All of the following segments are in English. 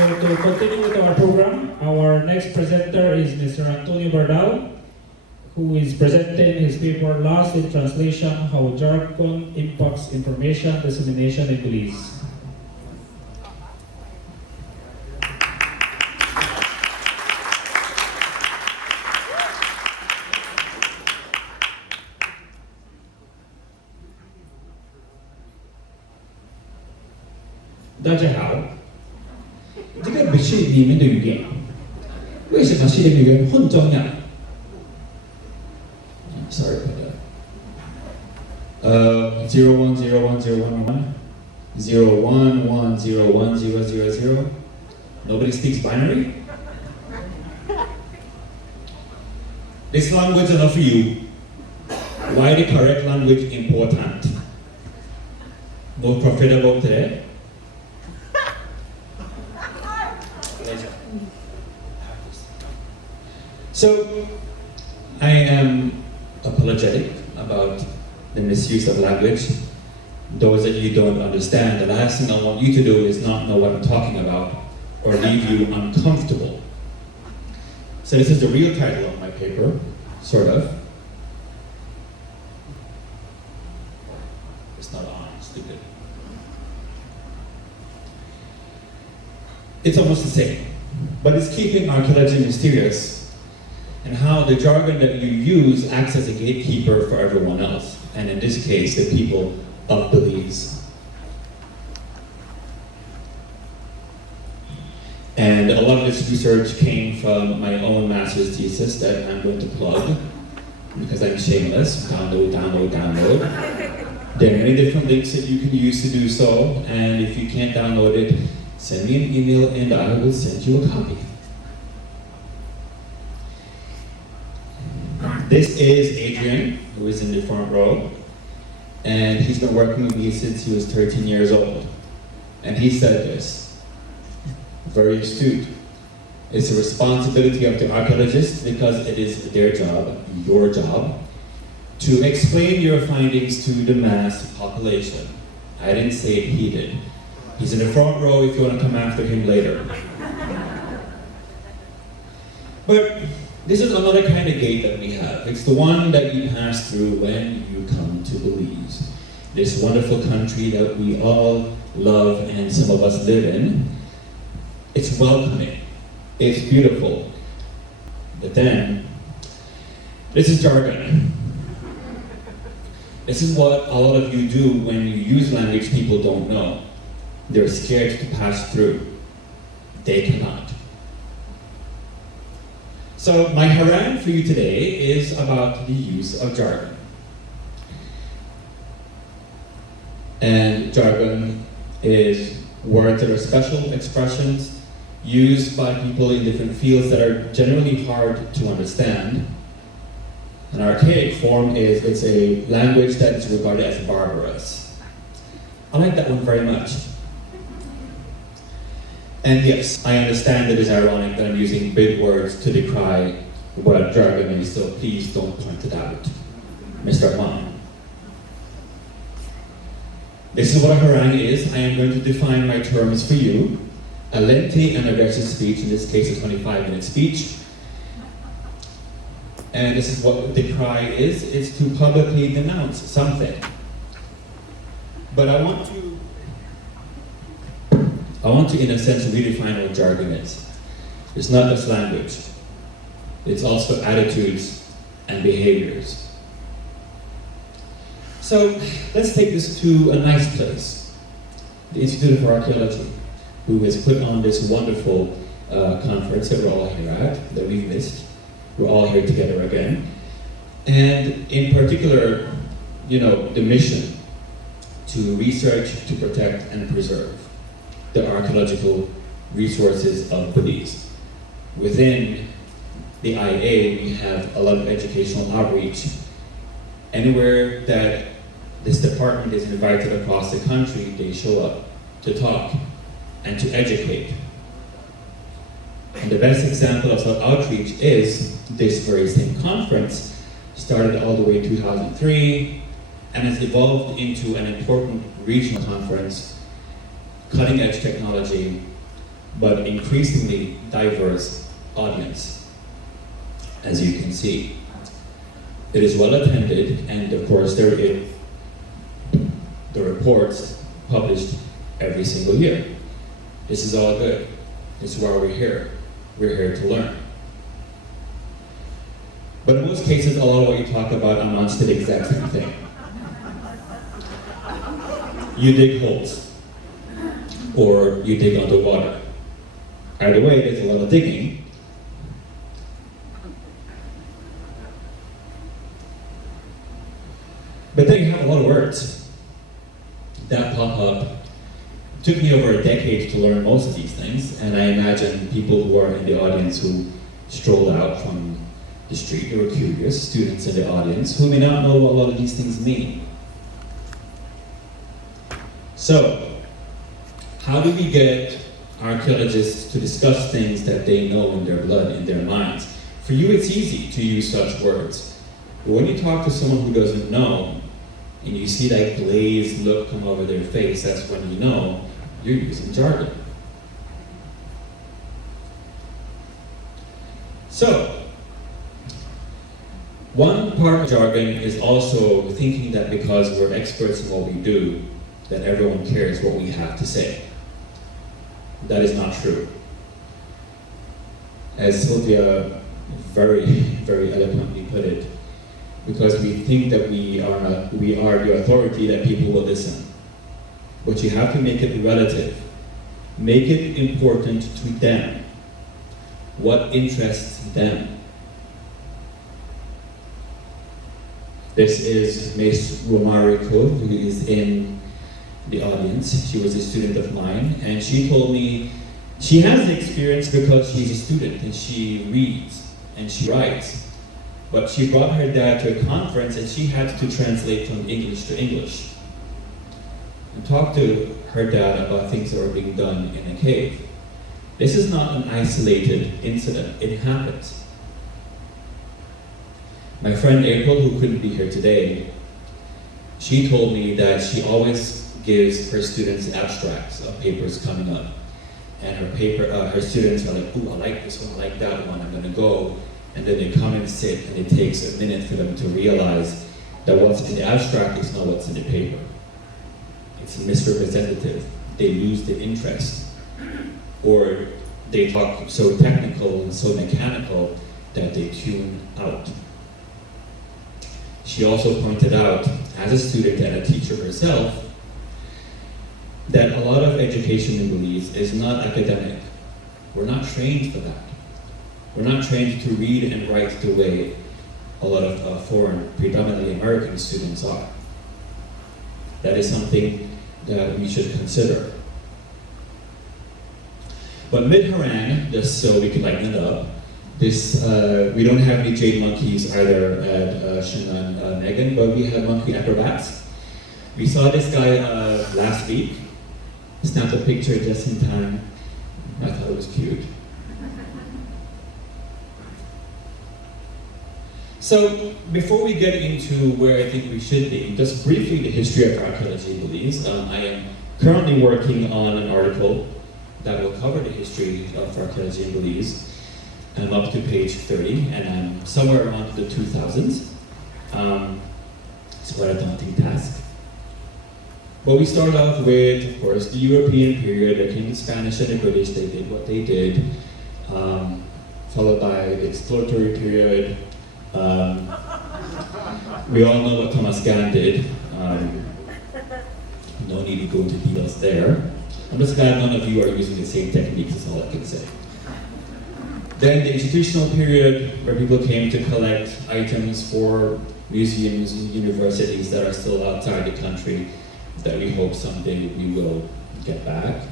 So to continue with our program, our next presenter is Mr. Antonio Bardal, who is presenting his paper Lost in Translation, How Jargon Impacts Information Dissemination in Belize. Sorry about that. 010101101000. Nobody speaks binary? This language is enough for you. Why the correct language important? No profit about today? So, I am apologetic about the misuse of language. Those that you don't understand, the last thing I want you to do is not know what I'm talking about or leave you uncomfortable. So this is the real title of my paper, sort of. It's not on, stupid. It's almost the same, but it's keeping archaeology mysterious and how the jargon that you use acts as a gatekeeper for everyone else, and in this case, the people of Belize. And a lot of this research came from my own master's thesis that I'm going to plug, because I'm shameless. Download. There are many different links that you can use to do so, and if you can't download it, send me an email and I will send you a copy. This is Adrian, who is in the front row, and he's been working with me since he was 13 years old. And he said this, very astute: it's the responsibility of the archaeologists, because it is their job, your job, to explain your findings to the mass population. I didn't say it, he did. He's in the front row if you want to come after him later. But this is another kind of gate that we have. It's the one that you pass through when you come to Belize. This wonderful country that we all love and some of us live in. It's welcoming. It's beautiful. But then, this is jargon. This is what a lot of you do when you use language people don't know. They're scared to pass through. They cannot. So my harangue for you today is about the use of jargon. And jargon is words that are special expressions used by people in different fields that are generally hard to understand. An archaic form is it's a language that is regarded as barbarous. I like that one very much. And yes, I understand it is ironic that I'm using big words to decry what jargon is, so please don't point it out, Mr. Juan. This is what a harangue is. I am going to define my terms for you. A lengthy and aggressive speech, in this case a 25-minute speech. And this is what the cry is to publicly denounce something. But I want to, in a sense, redefine what jargon is. It's not just language. It's also attitudes and behaviors. So let's take this to a nice place. The Institute of Archaeology, who has put on this wonderful conference that we're all here at, that we've missed. We're all here together again. And in particular, the mission to research, to protect, and preserve the archaeological resources of Belize. Within the IA, we have a lot of educational outreach. Anywhere that this department is invited across the country, they show up to talk and to educate. And the best example of such outreach is this very same conference, started all the way in 2003, and has evolved into an important regional conference, cutting edge technology, but increasingly diverse audience, as you can see. It is well attended, and of course there is the reports published every single year. This is all good. This is why we're here. We're here to learn. But in most cases, a lot of what you talk about amounts to the exact same thing. You dig holes, or you dig underwater. Either way, there's a lot of digging. But then you have a lot of words that pop up. It took me over a decade to learn most of these things, and I imagine people who are in the audience who strolled out from the street, they were curious, students in the audience, who may not know what a lot of these things mean. So, how do we get archaeologists to discuss things that they know in their blood, in their minds? For you, it's easy to use such words. But when you talk to someone who doesn't know, and you see that glazed look come over their face, that's when you know you're using jargon. So, one part of jargon is also thinking that because we're experts in what we do, that everyone cares what we have to say. That is not true. As Sylvia very, very eloquently put it, because we think that we are the authority that people will listen. But you have to make it relative. Make it important to them. What interests them? This is Miss Romariko, who is in the audience. She was a student of mine, and she told me she has the experience because she's a student and she reads and she writes. But she brought her dad to a conference and she had to translate from English to English and talk to her dad about things that were being done in a cave. This is not an isolated incident, it happens. My friend April, who couldn't be here today, she told me that she always gives her students abstracts of papers coming up. And her students are like, ooh, I like this one, I like that one, I'm gonna go. And then they come and sit, and it takes a minute for them to realize that what's in the abstract is not what's in the paper. It's misrepresentative. They lose the interest. Or they talk so technical and so mechanical that they tune out. She also pointed out, as a student and a teacher herself, that a lot of education in Belize is not academic. We're not trained for that. We're not trained to read and write the way a lot of foreign, predominantly American students are. That is something that we should consider. But mid-harangue, just so we can lighten it up, we don't have any jade monkeys either at Shannon and Megan, but we have monkey acrobats. We saw this guy last week. Snapped a picture just in time. I thought it was cute. So, before we get into where I think we should be, just briefly the history of archaeology in Belize. I am currently working on an article that will cover the history of archaeology in Belize. I'm up to page 30, and I'm somewhere around the 2000s. It's quite a daunting task. But we start off with, of course, the European period. There came the Spanish and the British, they did what they did, followed by the exploratory period. We all know what Thomas Gann did. No need to go into details there. I'm just glad none of you are using the same techniques, is all I can say. Then the institutional period, where people came to collect items for museums and universities that are still outside the country, that we hope someday we will get back.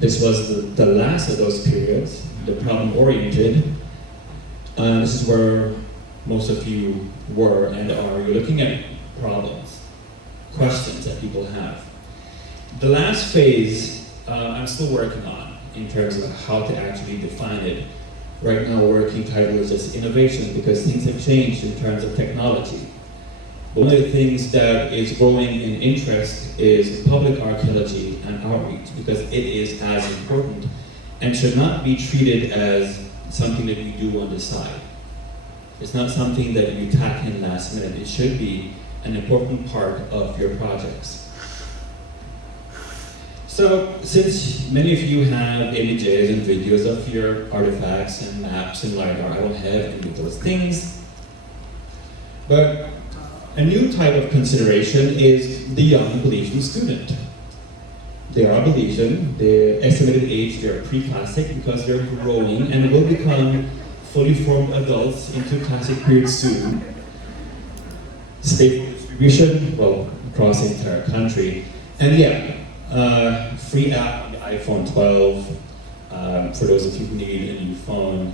This was the last of those periods, the problem-oriented. This is where most of you were and are. You're looking at problems, questions that people have. The last phase, I'm still working on in terms of how to actually define it. Right now, working title is just innovation because things have changed in terms of technology. One of the things that is growing in interest is public archaeology and outreach, because it is as important and should not be treated as something that you do on the side. It's not something that you tack in last minute. It should be an important part of your projects. So, since many of you have images and videos of your artifacts and maps and LiDAR, I don't have any of those things. But a new type of consideration is the young Belizean student. They are Belizean, their estimated age, they're pre-classic because they're growing and will become fully formed adults into classic period soon. Stable distribution, well, across the entire country. And yeah, free app on the iPhone 12, for those of you who need a new phone,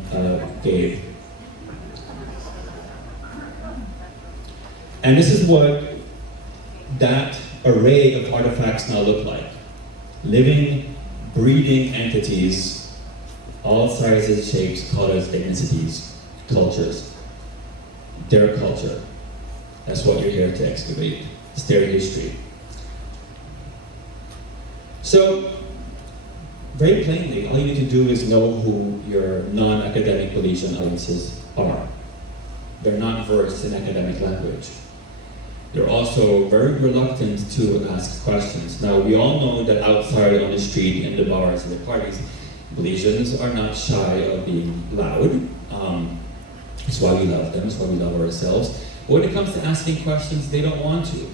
Gabe. And this is what that array of artifacts now look like. Living, breathing entities, all sizes, shapes, colors, ethnicities, cultures. Their culture. That's what you're here to excavate. It's their history. So, very plainly, all you need to do is know who your non-academic Belizean audiences are. They're not versed in academic language. They're also very reluctant to ask questions. Now, we all know that outside on the street, in the bars and the parties, Belizeans are not shy of being loud. It's why we love them, it's why we love ourselves. But when it comes to asking questions, they don't want to.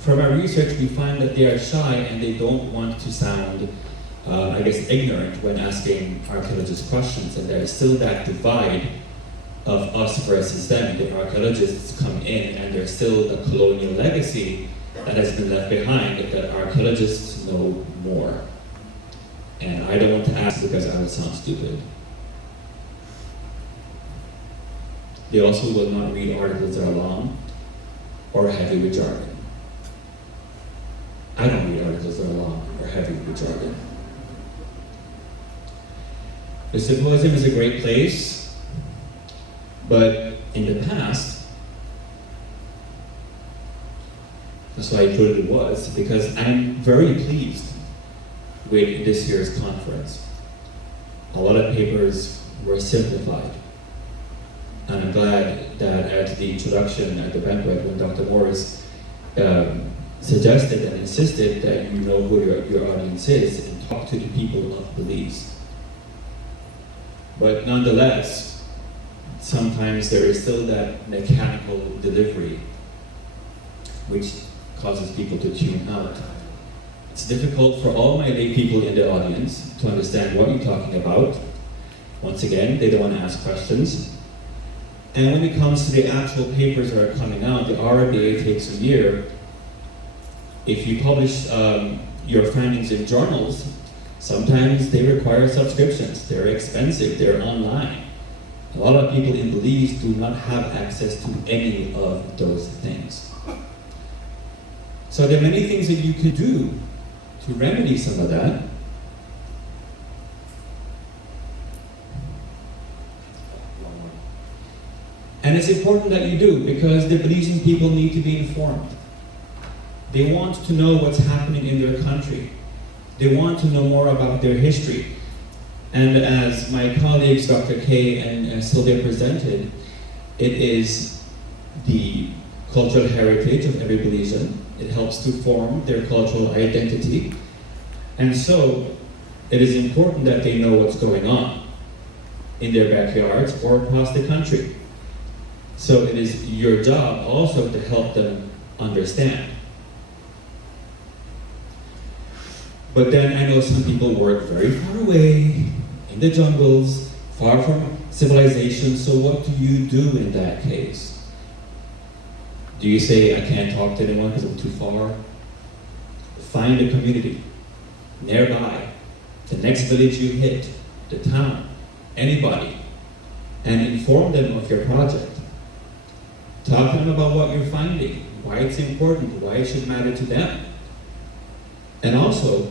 From our research, we find that they are shy and they don't want to sound, ignorant when asking archaeologists questions. And there is still that divide of us versus them. The archaeologists come in and there's still the colonial legacy that has been left behind, that archaeologists know more. And I don't want to ask because I would sound stupid. They also will not read articles that are long or heavy with jargon. I don't read articles that are long or heavy with jargon. The symposium is a great place, but in the past, that's why I put it was, because I'm very pleased with this year's conference. A lot of papers were simplified. And I'm glad that at the introduction at the banquet, when Dr. Morris suggested and insisted that you know who your audience is and talk to the people of Belize. But nonetheless, sometimes there is still that mechanical delivery which causes people to tune out. It's difficult for all my lay people in the audience to understand what you're talking about. Once again, they don't want to ask questions. And when it comes to the actual papers that are coming out, the RBA takes a year. If you publish your findings in journals, sometimes they require subscriptions. They're expensive, they're online. A lot of people in Belize do not have access to any of those things. So there are many things that you could do to remedy some of that. And it's important that you do, because the Belizean people need to be informed. They want to know what's happening in their country. They want to know more about their history. And as my colleagues, Dr. Kay and Sylvia presented, it is the cultural heritage of every Belizean. It helps to form their cultural identity. And so, it is important that they know what's going on in their backyards or across the country. So it is your job also to help them understand. But then I know some people work very far away, in the jungles, far from civilization, so what do you do in that case? Do you say, I can't talk to anyone because I'm too far? Find a community nearby, the next village you hit, the town, anybody, and inform them of your project. Talk to them about what you're finding, why it's important, why it should matter to them. And also,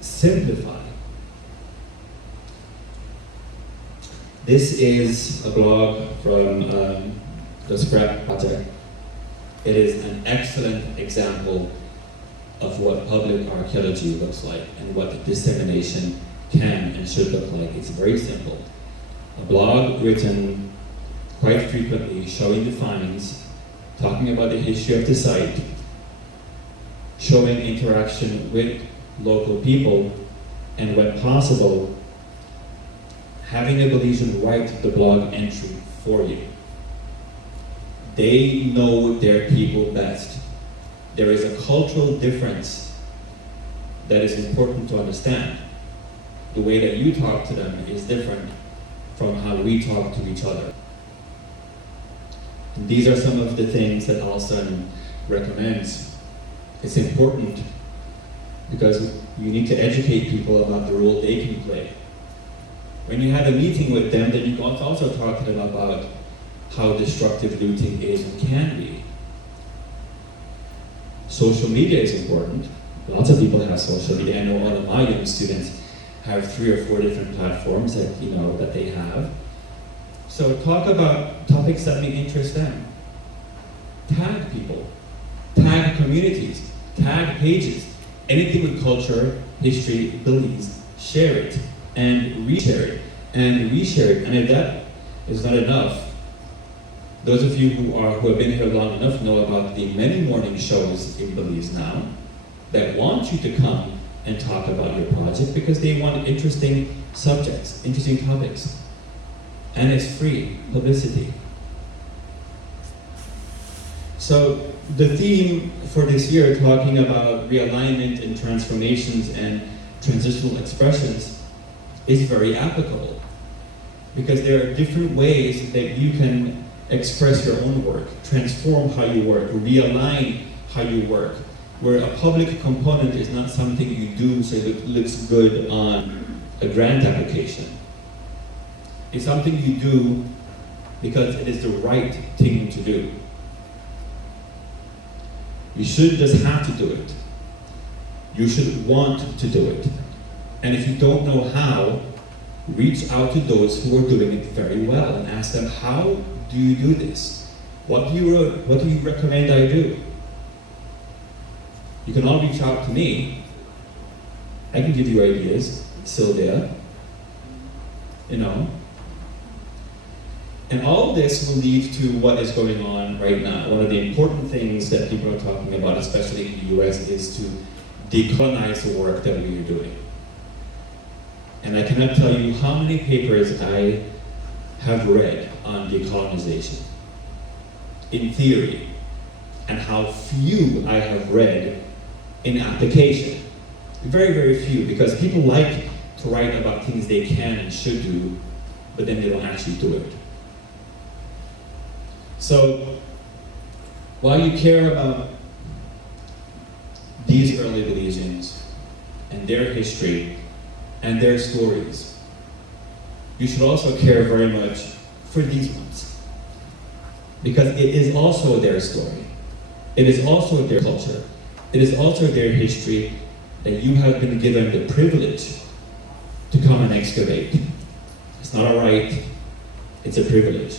simplify. This is a blog from the Scrap Project. It is an excellent example of what public archaeology looks like and what the dissemination can and should look like. It's very simple. A blog written quite frequently showing the finds, talking about the history of the site, showing interaction with local people, and when possible, having a Belizean write the blog entry for you. They know their people best. There is a cultural difference that is important to understand. The way that you talk to them is different from how we talk to each other. And these are some of the things that Alston recommends. It's important because you need to educate people about the role they can play. When you have a meeting with them, then you can also talk to them about how destructive looting is and can be. Social media is important. Lots of people have social media. I know all of my young students have 3 or 4 different platforms that they have. So talk about topics that may interest them. Tag people, tag communities, tag pages. Anything with culture, history, Belize, share it and reshare it and reshare it. And if that is not enough, those of you who have been here long enough know about the many morning shows in Belize now that want you to come and talk about your project because they want interesting subjects, interesting topics. And it's free publicity. So the theme for this year, talking about realignment and transformations and transitional expressions, is very applicable because there are different ways that you can express your own work, transform how you work, realign how you work, where a public component is not something you do so it looks good on a grant application. It's something you do because it is the right thing to do. You should just have to do it. You should want to do it. And if you don't know how, reach out to those who are doing it very well and ask them, how do you do this? What do you recommend I do? You can all reach out to me. I can give you ideas, Sylvia. And all this will lead to what is going on right now. One of the important things that people are talking about, especially in the US, is to decolonize the work that we are doing. And I cannot tell you how many papers I have read on decolonization in theory, and how few I have read in application. Very, very few, because people like to write about things they can and should do, but then they don't actually do it. So, while you care about these early Belizeans and their history and their stories, you should also care very much for these ones. Because it is also their story. It is also their culture. It is also their history that you have been given the privilege to come and excavate. It's not a right, it's a privilege.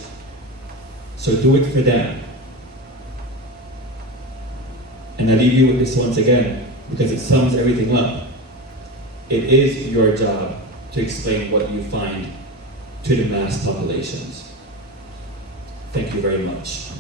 So do it for them. And I leave you with this once again, because it sums everything up. It is your job to explain what you find to the mass populations. Thank you very much.